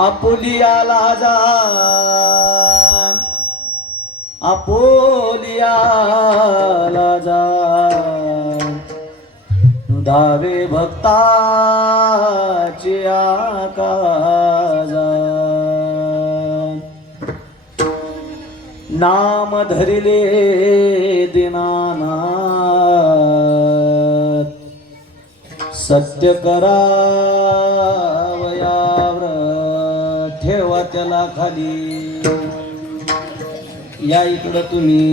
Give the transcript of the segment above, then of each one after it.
आपुलियाला जा, आपुलियाला जा, धावे भक्ताची आकाजा, नाम धरिले दीनानाथ, सत्य करावयावर ठेवा त्याला खाली. या इकडं तुम्ही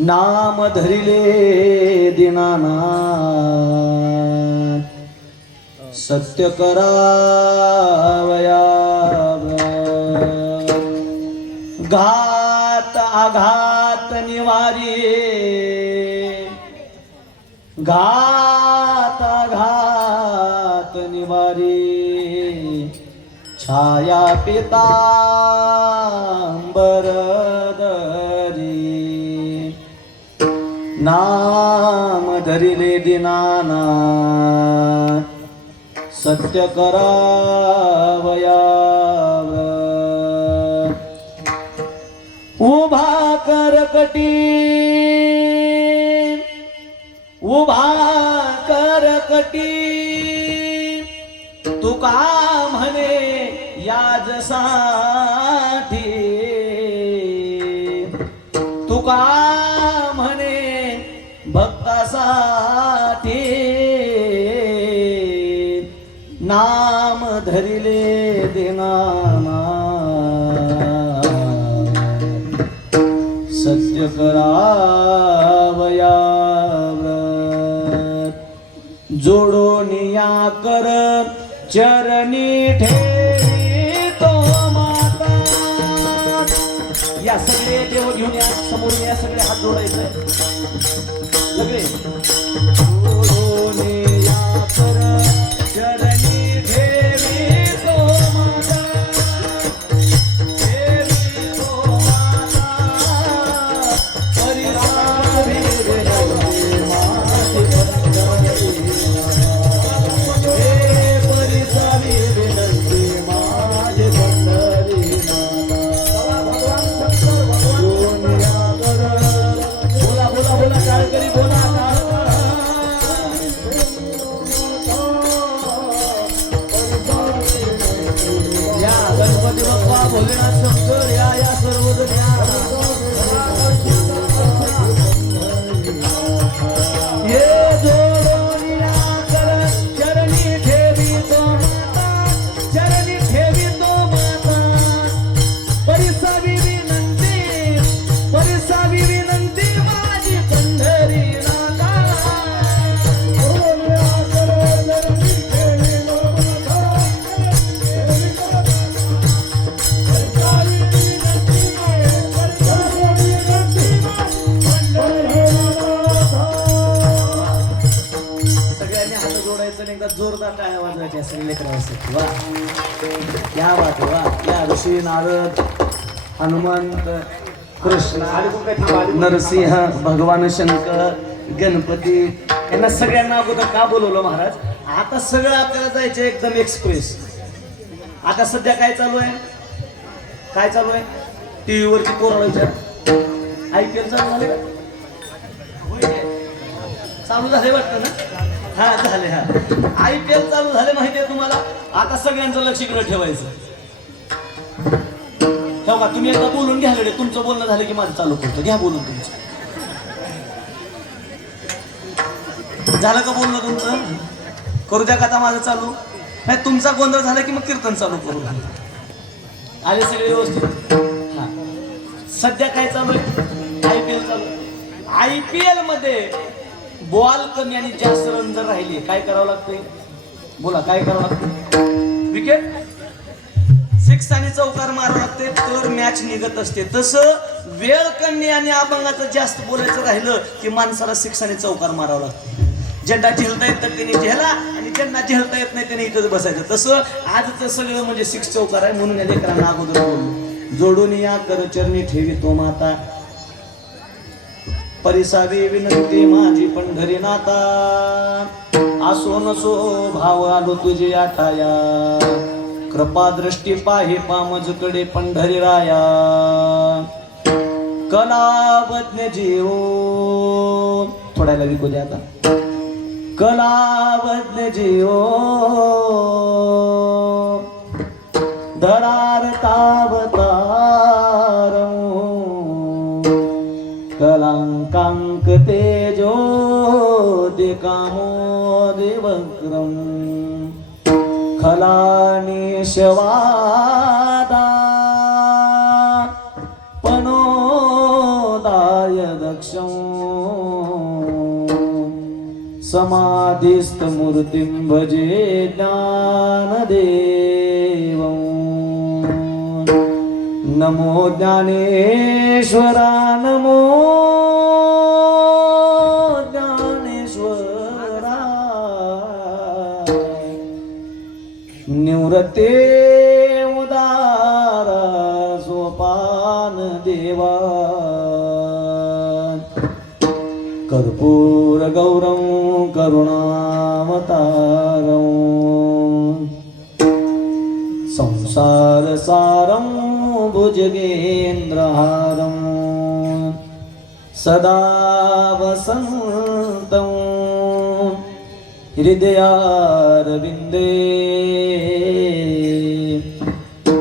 नाम धरिले दीनानाथ, सत्य करावयावर घात आघात निवारी, घात आघात निवारी, छाया पितांबर दरी, नाम धरिले दीनानाथ, सत्य करावयावर उभा करकटी, उभा करकटी, तुका म्हणे याजसाठी, तुका म्हणे भक्तासाठी, नाम धरिले दीनानाथ, सत्य करावयाव्रत, जोडून या कर चरणी ठेवितो माता. या सगळे देव घेऊन या समोर, या सगळे हात जोडायचे सगळे. जोडून या कर चरणी ठेवितो माता, ठेवितो माता, परिसावी विनंती माझी भक्ताची, हे परिसावी विनंती माझी भक्ताची नाना. बोला बोला बोला टाळकरी बोला. या गणपती बाप्पा भोलेनाथ शंकर या सर्वजण या. ये जोडून या कर चरणी ठेवितो माता, चरणी ठेवितो माता, परिसावी विनंती, परिसावी विनंती माझी पंढरी नाका. सगळ्यांनी हात जोडायचं आणि एकदा जोरदार टाळ्या वाजवायच्या सगळे लेकरांसाठी. वा या बात वा. या ऋषी नारद हनुमंत कृष्ण नरसिंह भगवान शंकर गणपती यांना सगळ्यांना अगोदर का बोलवलं महाराज. आता सगळं आपल्याला जायचं एकदम एक्सप्रेस. आता सध्या काय चालू आहे, काय चालू आहे टीव्ही वरती पोरांच्या IPL चालू झाले का, चालू झाले वाटतं ना. हा झाले. हा IPL चालू झाले माहिती आहे तुम्हाला. आता सगळ्यांचं लक्ष इकडे ठेवायचं. तेव्हा तुम्ही एकदा बोलून घ्या गडे. तुमचं बोलणं झालं की माझं चालू करतो. घ्या बोलून तुमचं. झालं का बोलणं तुमचं, करू द्या का आता माझं चालू. नाही तुमचा गोंधळ झाला की मग कीर्तन चालू करू. आले सगळे व्यवस्थित. हा सध्या काय चालू आहे, IPL चालू. IPL मध्ये बॉल कमी आणि जास्त रन जर राहिले काय करावं लागतंय, बोला काय करावं लागतं. विकेट 6 आणि चौकार मारावं लागते तर मॅच निघत असते. तसं वेळ कमी आणि अभंगाचं जास्त बोलायचं राहिलं की माणसाला 6 आणि चौकार मारावं लागतं. ज्यांना झेलता येत त्यांनी झेला आणि ज्यांना झेलता येत नाही त्यांनी इथंच बसायचं. तसं आजचं सगळं म्हणजे 6 चौकार आहे. म्हणून या लेकरांना अगोदर बोललो, जोडून या कर चरणी ठेवी तो माता. परिसावी विनंती माझी पंढरी नाथा, असो नसो भाव आलो तुझे आठाया, कृपा दृष्टी पाहे पामजकडे पंढरी राया, कलावज्ञ जीव थोड्याला विकू द्या आता, कलावज्ञ जीव धरारतावतार कलांकांक तेजो दिकामो दिवक्रम खलानिशवादा पनोदाय दक्षं समाधिस्थ मूर्तिं भजे ज्ञानदेवं नमो ज्ञानेश्वरा नमो ज्ञानेश्वरा निवृत्ते उदार सोपान देवा कर्पूर गौरं करुणावतारं संसार सारं भुजगेन्द्रहारं सदा वसन्तं हृदयारविन्दे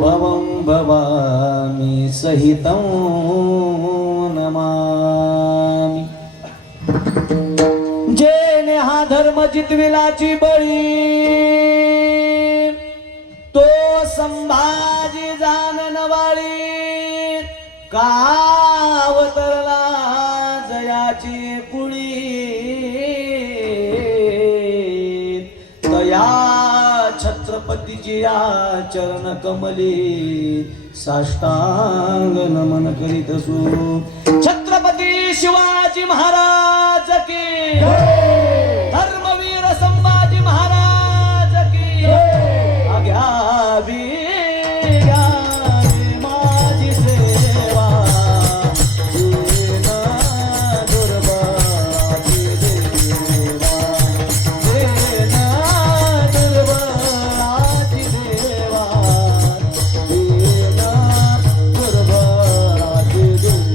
भवं भवामि सहितं नमामि। जेने हा धर्म जितविलाची बळी, तो संभाजी जाननवाळी, कावतरला जयाची कुळी, तया छत्रपतीची या चरण कमली साष्टांग नमन करीत असू। छत्रपती शिवाजी महाराज की, धर्मवीर संभाजी महाराज की, घ्यावी घ्यावी माझी सेवा, दीन दुर्बलाची देवा, दीन दुर्बलाची देवा, दीन दुर्बलाची देवा।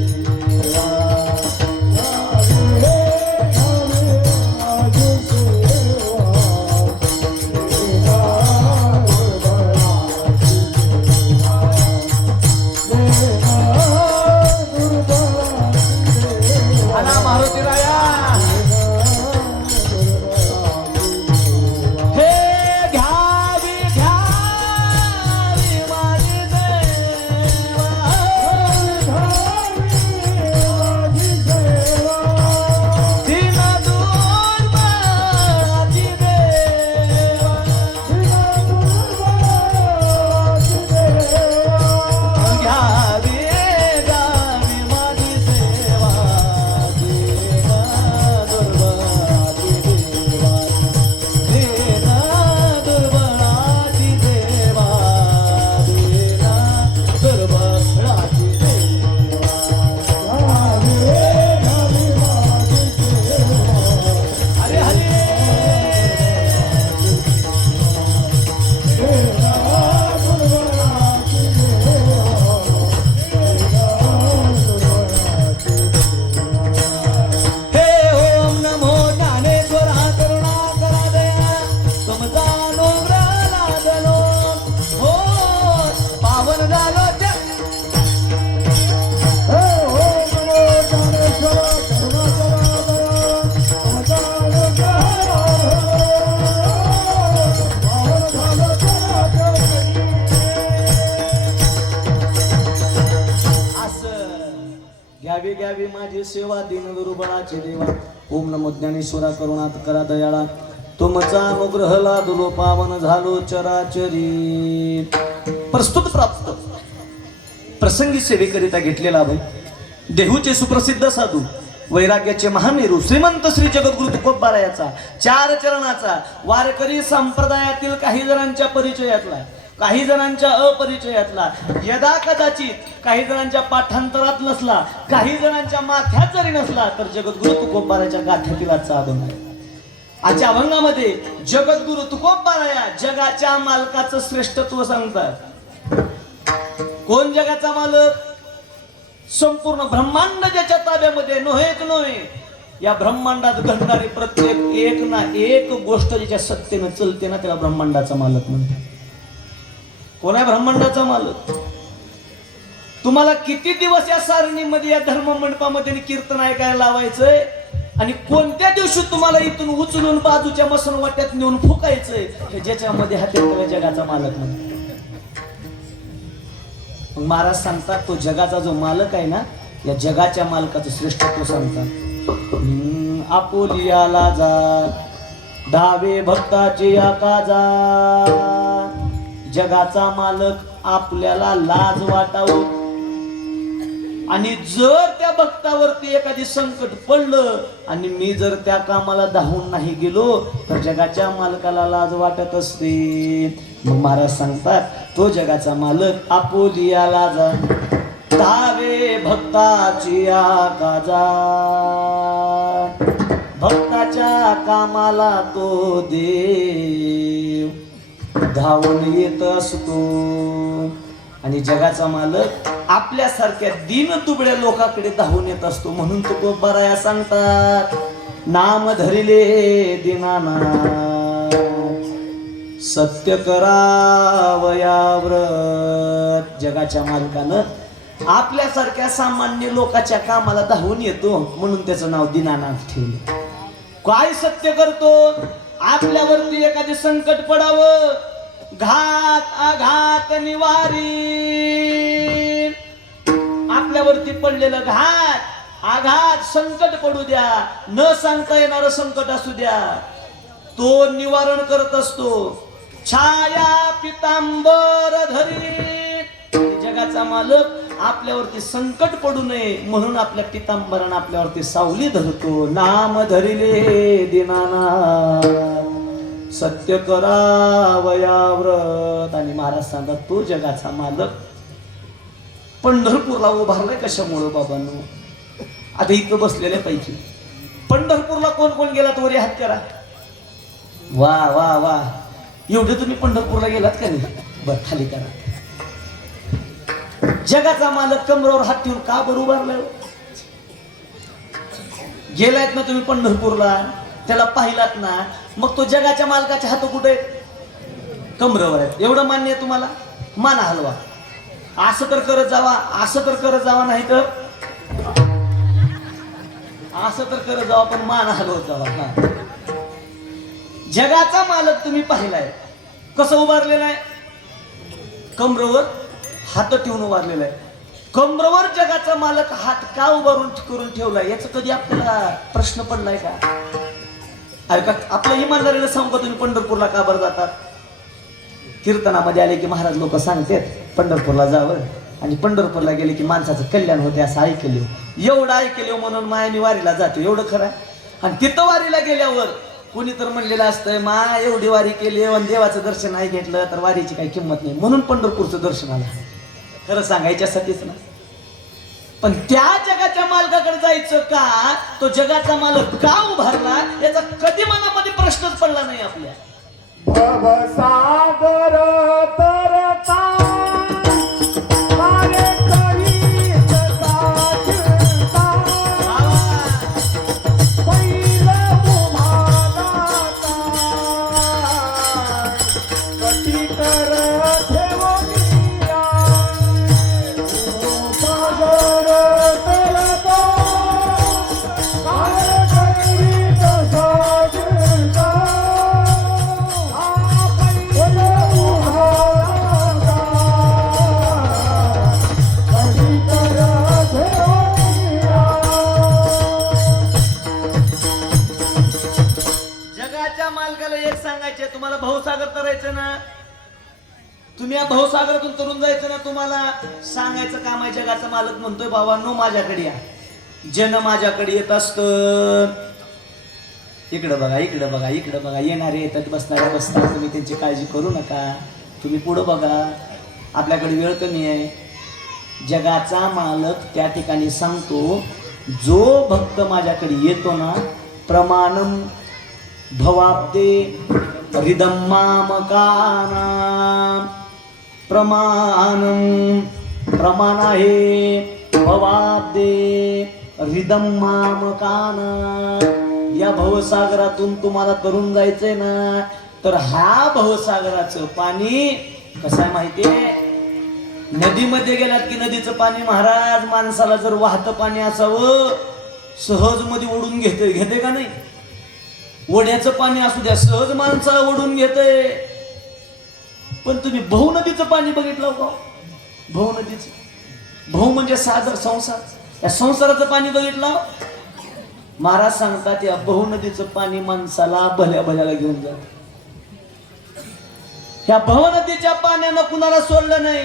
घ्यावी घ्यावी माझी सेवा दीन दुर्बळाची देवा। ओम नमो ज्ञानेश्वरा करुणात करा दयाळा, तुमचा अनुग्रह लादलो पावन झालो चराचरी। प्रस्तुत प्राप्त प्रसंगी सेवेकरिता घेतलेला भाई देहूचे सुप्रसिद्ध साधू वैराग्याचे महामेरू श्रीमंत श्री जगद्गुरु तुकोबारायाचा 4 चरणाचा वारकरी संप्रदायातील काही जणांच्या परिचयातला काही जणांच्या अपरिचयातला, यदा कदाचित काही जणांच्या पाठांतरात नसला, काही जणांच्या माथ्यात जरी नसला, तर जगद्गुरु तुकोबाराच्या गाथ्यातील आजचा अभंग आहे. आजच्या अभंगामध्ये जगद्गुरु तुकोबाराया जगाच्या मालकाचं श्रेष्ठत्व सांगतात. कोण जगाचा मालक? संपूर्ण ब्रह्मांड ज्याच्या ताब्यामध्ये नव्हे, या ब्रह्मांडात घडणारी प्रत्येक एक ना एक गोष्ट ज्याच्या सत्तेनं चलते ना, त्याला ब्रह्मांडाचा मालक म्हणतात. कोण आहे ब्रह्मांडाचा मालक? तुम्हाला किती दिवस या सारणीमध्ये, या धर्म मंडपामध्ये कीर्तन ऐकायला लावायचंय, आणि कोणत्या दिवशी तुम्हाला इथून उचलून बाजूच्या मसनवाट्यात नेऊन फुकायचंय, हे ज्याच्यामध्ये हात त्याला जगाचा मालक म्हणतात. मग महाराज सांगतात, तो जगाचा जो मालक आहे ना, या जगाच्या मालकाचं श्रेष्ठत्व सांगतात. आपोलियाला जा धावे भक्ताचे आकाजा. जगाचा मालक आपल्याला लाज वाटावं, आणि जर त्या भक्तावरती एखादी संकट पडलं आणि मी जर त्या कामाला धावून नाही गेलो, तर जगाच्या मालकाला लाज वाटत असते. मग महाराज सांगतात, तो जगाचा मालक आपोलियाला जा धावे भक्ताची आकाजा. भक्ताच्या कामाला तो देव धावून येत असतो. आणि जगाचा मालक आपल्यासारख्या दीन दुबळ्या लोकांकडे धावून येत असतो. म्हणून तुकोबाराया सांगतात, नाम धरिले दिनाना सत्य करावया व्रत. जगाच्या मालकानं आपल्यासारख्या सामान्य लोकांच्या कामाला धावून येतो, म्हणून त्याचं नाव दीनानाथ ठेवलं. काय सत्य करतो? आपल्यावरती एखादे संकट पडावं, घात आघात निवारी. आपल्यावरती पडलेलं घात आघात संकट पडू द्या, न सांगता येणारं संकट असू द्या, तो निवारण करत असतो. छाया पितांबर धरी. जगाचा मालक आपल्यावरती संकट पडू नये म्हणून आपल्या पितांबरानं आपल्यावरती सावली धरतो. नाम धरिले दिनाना सत्य करावया व्रत. आणि महाराज सांगतात, तो जगाचा मालक पंढरपूरला उभारलाय कशामुळं बाबांनो? आता इथं बसलेल्या पैकी पंढरपूरला कोण कोण गेला तो वरी हात करा. वा वा वा, एवढे तुम्ही पंढरपूरला गेलात का नाही? बर खाली करा. जगाचा मालक कमरावर हात ठेवून का बरं उभारलाय? गेलायत ना तुम्ही पंढरपूरला, त्याला पाहिलात ना, मग तो जगाच्या मालकाचे हात कुठे आहेत? कमरावर आहेत. एवढं मान्य आहे तुम्हाला? माना हलवा. असं तर करत जावा, असं तर करत जावा, नाही तर असं तर करत जावा, पण मान हलवत जावा. जगाचा मालक तुम्ही पाहिलाय कसं उभारलेला आहे? कमरेवर हात ठेवून उभारलेला आहे. कमरेवर जगाचा मालक हात का उभारून करून ठेवलाय, याचा कधी आपल्याला प्रश्न पडलाय का? ऐका, आपल्या इमानदारीला सांगू का, तुम्ही पंढरपूरला का बरं जातात? कीर्तनामध्ये आले की महाराज लोक सांगतात पंढरपूरला जावं, आणि पंढरपूरला गेले की माणसाचं कल्याण होते असं ऐकले. एवढं ऐकले म्हणून मायानी वारीला जातो, एवढं खरं आहे. आणि तिथं वारीला गेल्यावर कोणी तर म्हणलेलं असतंय, मा एवढी वारी केली आणि देवाचं दर्शन नाही घेतलं तर वारीची काही किंमत नाही, म्हणून पंढरपूरचं दर्शन आलं. खरं सांगायच्यासाठीच ना. पण त्या जगाच्या मालकाकडे जायचं का? तो जगाचा मालक का उभारला याचा कधी मनामध्ये प्रश्नच पडला नाही आपल्या. भवसागर तरता मारे करीत साजता बैल उभारता कटी कर ठेवनिया. भवसागर तरता मारे करीत साजता तुम्हाला भावसागर करायचं ना, तुम्ही या भावसागरातून तरुण जायचं ना, तुम्हाला सांगायचं काम आहे. जगाचा मालक म्हणतोय, भावांनो माझ्याकडे या. जन माझ्याकडे येत असत. इकडं बघा, इकडं बघा, इकडं बघा, येणारे येतात, बसणारे बसतात, तुम्ही त्यांची काळजी करू नका. तुम्ही पुढं बघा, आपल्याकडे वेळ कमी आहे. जगाचा मालक त्या ठिकाणी सांगतो, जो भक्त माझ्याकडे येतो ना, प्रमाणम भवाब्दे हृदम मामकाना. प्रमाण आहे भवाब्दे हृदम मामकाना. या भवसागरातून तुम्हाला तरुण जायचंय ना, तर ह्या भवसागराचं पाणी कसं आहे माहितीये? नदीमध्ये गेलात की नदीचं पाणी महाराज माणसाला जर वाहतं पाणी असावं, सहज मध्ये ओढून घेते का नाही? ओढ्याचं पाणी असू द्या, सहज माणसाला ओढून घेते. पण तुम्ही भाऊ नदीचं पाणी बघितलं का? भाऊ नदीचं, भाऊ म्हणजे सागर, संसार. या संसाराचं पाणी बघितलं? महाराज सांगतात या भाऊ नदीचं पाणी माणसाला भल्या भल्याला घेऊन जात. या भाऊ नदीच्या पाण्यानं कुणाला सोडलं नाही.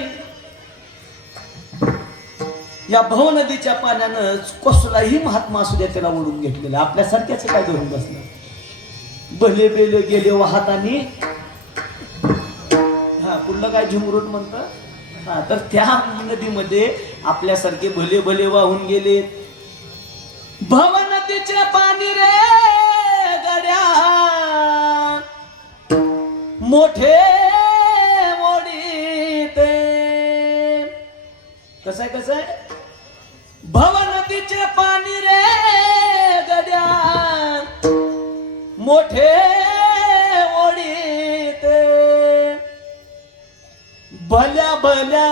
या भाऊ नदीच्या पाण्यानं कसलाही महात्मा असू द्या त्याला ओढून घेतलेलं. आपल्यासारख्याच काय धरून बसलं? भले बेले गेले वाहत आणि कुठलं काय झुमरूट म्हणतं, तर त्या नदीमध्ये आपल्यासारखे भले भले वाहून गेले. भव नदीचे पाणी रे गड्या मोठे मोडी ते. कसं आहे? भव नदीचे पाणी रे गड्या मोठे ओढी ते. भल्या भल्या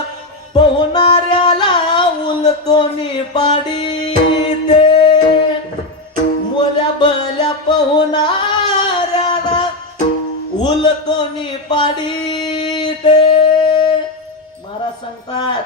पोहणाऱ्याला उलटोनी पाडी ते. मोल्या भल्या पोहणाऱ्याला उलटोनी पाडी ते. महाराज सांगतात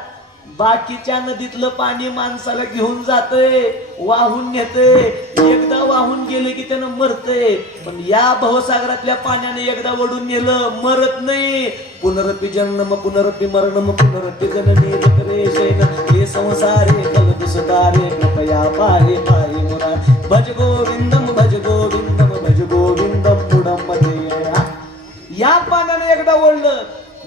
बाकीच्या नदीतलं पाणी माणसाला घेऊन जातंय, वाहून नेतंय. एकदा वाहून गेले की त्यानं मरतंय. पण या भवसागरातल्या पाण्याने एकदा ओढून नेलं, मरत नाही. पुनरपि जन्म पुनरपि मरणम पुनरपि जननी जगरेशेन हे संसारे कलति सुतारे कृपया पाहे पाहे मुरा. भज गोविंदम भज गोविंदम भज गोविंदम पुढं. या पाण्याने एकदा ओढलं,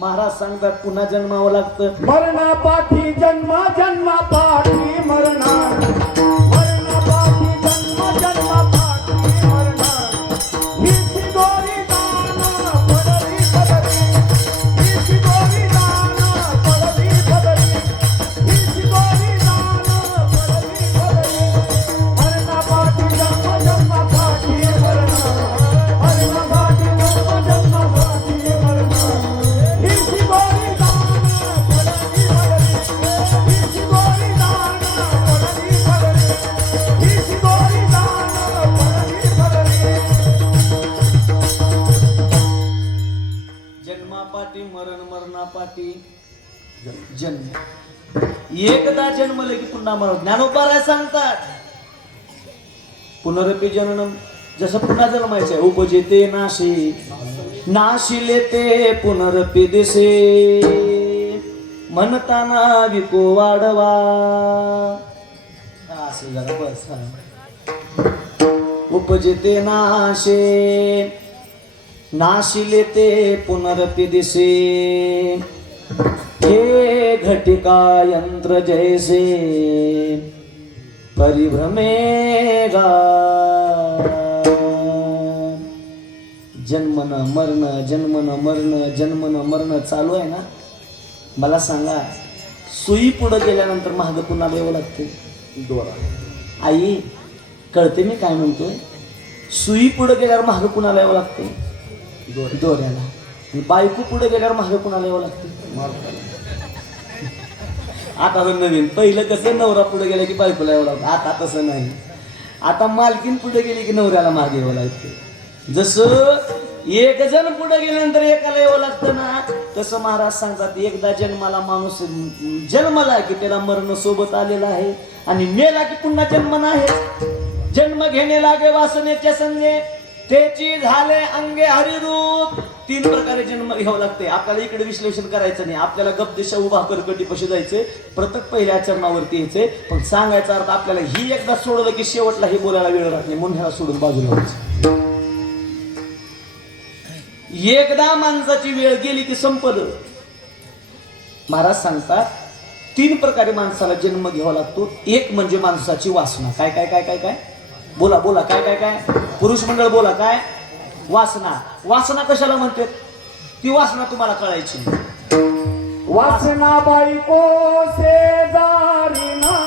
महाराज सांगतात पुन्हा जन्मावं लागतं. मरणापाठी जन्म जन्मापाठी मरणार. मरणापाठी जन्म जन्मापाठी मरणार. ही दोरी दान पडली पदरी. ही दोरी दान पडली पदरी. ही दोरी दान पडली पदरी. मरणापाठी जन्म जन्मापाठी मरणार. मरणापाठी जन्म जन्मापाठी मरणार. जन्मापाठी मरण, मरणापाठी जन्म. एकदा जन्मले की पुन्हा मरण. ज्ञानोबा सांगतात पुनरपि जननम. जसं पुन्हा जन्मायचंय. उपजेते नाशी नाशिले ते पुनरपि दिसे. म्हणताना विको वाढवा. असं जरा बस. उपजेते नाशे नाशिले ते पुनरपि दिसे. हे घटिका यंत्र जैसे परिभ्रमेगा. जन्म न मरण, जन्म न मरण, जन्म न मरण चालू आहे ना. मला सांगा, सुई पुढे गेल्यानंतर महाग कुणाला यावं लागते? दोरा. आई कळते मी काय म्हणतोय? सुई पुढे गेल्यावर महाग कुणाला यावं लागते? दोऱ्याला. बायको पुढे गेल्यावर महाग कुणाला यावं लागते? आता नवीन. पहिलं कसं नवरा पुढे गेला की बायकोला यावं लागतं. आता तसं नाही. आता मालकीन पुढे गेली की नवऱ्याला मागे यावं लागते. जसं एक जण पुढे गेल्यानंतर एकाला यावं लागतं ना, तसं महाराज सांगतात एकदा जन्माला माणूस जन्मला की त्याला मरण सोबत आलेला आहे. आणि मेला की पुन्हा जन्म नाही. जन्म घेणे लागे वासनेच्या संगे, त्याची झाले अंगे हरिरूप. 3 प्रकारे जन्म घ्यावं लागते. आपल्याला इकडे विश्लेषण करायचं नाही. आपल्याला गपदेशा उभा करकटी पशी जायचे, प्रत्येक पहिल्या चरणावरती यायचे. पण सांगायचा अर्थ आपल्याला ही एकदा सोडलं की शेवटला हे बोलायला वेळ राहत नाही, म्हणून ह्याला सोडून बाजूला व्हायचं. एकदा माणसाची वेळ गेली की संपलं. महाराज सांगतात 3 प्रकारे माणसाला जन्म घ्यावा लागतो. एक म्हणजे माणसाची वासना. काय काय काय काय काय बोला बोला काय काय काय पुरुष मंडळ बोला काय. वासना. वासना कशाला म्हणतात ती वासना तुम्हाला कळायची. वासना बायको शेजारी ना